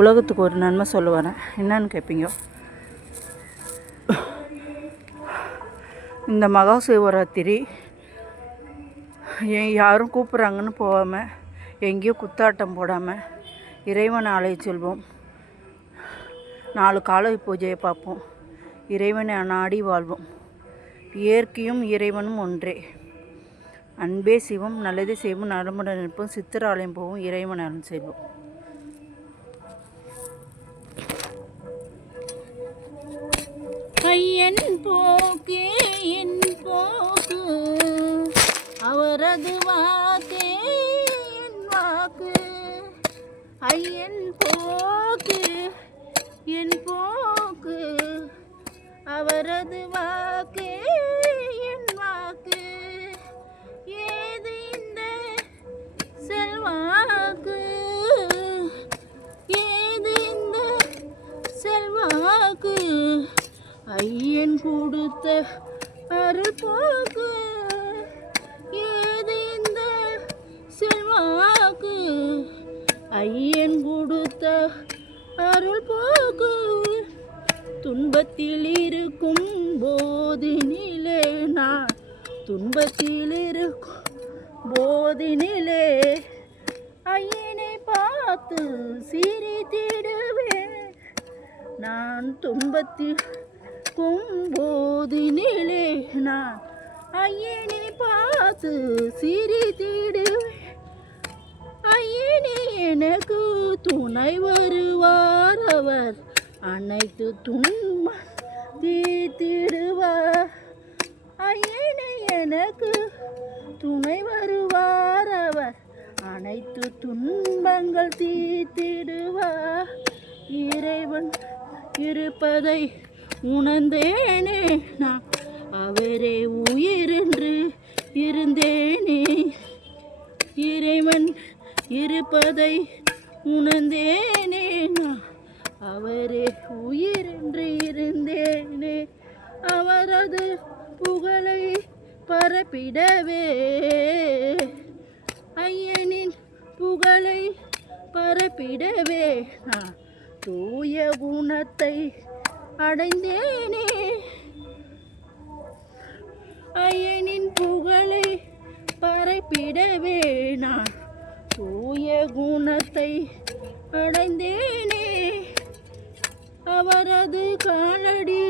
உலகத்துக்கு ஒரு நன்மை சொல்ல வரேன். என்னன்னு கேட்பீங்க. இந்த மகா சிவராத்திரி யாரும் கூப்பிட்றாங்கன்னு போகாமல், எங்கேயும் குத்தாட்டம் போடாமல் இறைவன் ஆலய செல்வோம். 4 கால பூஜையை பார்ப்போம். இறைவனை நாடி வாழ்வோம். இயற்கையும் இறைவனும் ஒன்றே. அன்பே சிவம், நல்லதே செய்வோம், நலமுடன் இருப்போம், சித்திராலயம் போவோம், இறைவன் அருள் செய்வோம். ஐயன் போக்கே என் போக்கு, அவரது வாக்கே என் வாக்கு. ஐயன் போக்கு என் போக்கு, அவரது வாக்கே என் வாக்கு. ஏது இந்த செல்வாக்கு, ஏது இந்த செல்வாக்கு, ஐயன் கொடுத்த அருள் போக்கு. ஏது இந்த செல்வாக்கு, ஐயன் கொடுத்த அருள் போக்கு. துன்பத்தில் இருக்கும் போதினிலே நான், துன்பத்தில் இருக்கும் போதினிலே ஐயனை பார்த்து சிரித்திடுவேன். நான் துன்பத்தில் போதினிலே நான் ஐயனை பார்த்து சிரித்திடுவேன். ஐயனே எனக்கு துணை வருவார், அவர் அனைத்து துன்பம் தீர்த்திடுவார். ஐயனே எனக்கு துணை வருவார், அவர் அனைத்து துன்பங்கள் தீர்த்திடுவார். இறைவன் இருப்பதை உணர்ந்தேனே நான், அவரே உயிரென்று இருந்தேனே. இறைவன் இருப்பதை உணர்ந்தேனே நான், அவரே உயிரென்று இருந்தேனே. அவரது புகழை பரப்பிடவே, ஐயனின் புகழை பரப்பிடவே நான் தூய குணத்தை அடைந்தேனே. ஐயனின் புகழை பரப்பிடவே நான் தூய குணத்தை அடைந்தேனே. அவரது காலடி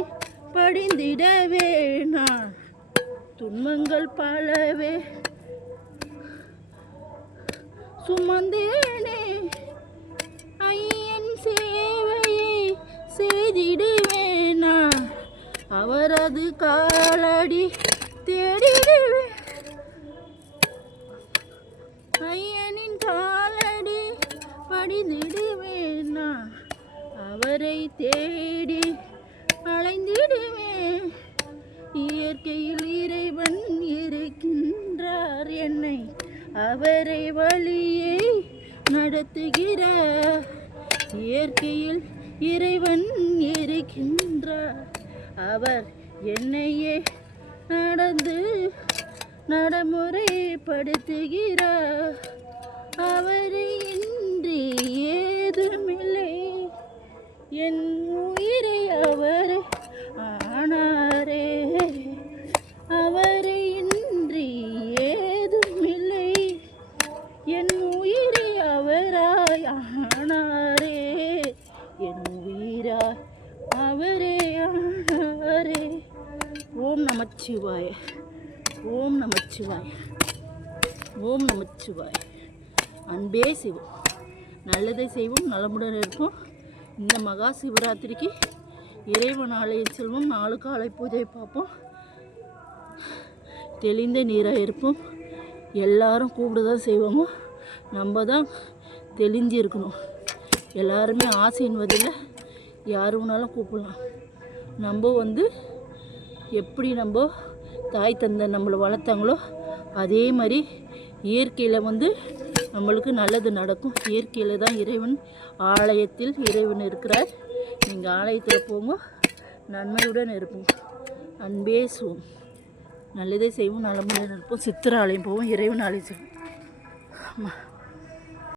படிந்திடவே நான் துன்பங்கள் பலவே சுமந்தேனே. ஐயன் சேவையை செய்திடுவேன் நான், அவரது காலடி தேடிடுவேன். ஐயனின் காலடி படிந்திடுவேன் நான், அவரை தேடி அலைந்திடுவேன். இயற்கையில் இறைவன் இருக்கின்றார், என்னை அவரை வழியை நடத்துகிறார். இயற்கையில் இறைவன் இருக்கின்றார், அவர் என்னையே நடைமுறைப்படுத்துகிறார். அவரை இன்றி ஏதுமில்லை, என் உயிரை அவர் ஆனாரே. அவரை இன்றி ஏதுமில்லை, என் உயிரை அவராய் ஆனாரே. என் உயிராய் அவரே ஆனாரே. ஓம் நமச்சிவாய, ஓம் நமச்சிவாய, ஓம் நமச்சிவாய. அன்பே சிவம், நல்லதை செய்வோம், நலமுடன் இருப்போம். இந்த மகா சிவராத்திரிக்கு இறைவன் ஆலயம் செல்வோம். 4 காலை பூஜை பார்ப்போம். தெளிந்த நீராக இருப்போம். எல்லாரும் கூப்பிடுதான் செய்வாங்க, நம்ம தான் தெளிஞ்சு இருக்கணும். எல்லாருமே ஆசையின் பதில் யார் வேணாலும் கூப்பிடலாம். நம்ம எப்படி நம்ம தாய் தந்தை நம்மளை வளர்த்தாங்களோ அதே மாதிரி இயற்கையில் நம்மளுக்கு நல்லது நடக்கும். இயற்கையில் தான் இறைவன் ஆலயத்தில் இறைவன் இருக்கிறார். நீங்கள் ஆலயத்தில் போங்க, நன்மையுடன் இருப்போம். அன்பே சிவம், நல்லதே செய்வோம், நலமுடன் இருப்போம். சித்திர ஆலயம் போவோம், இறைவன் ஆலயம் செய்வோம். ஆமாம்.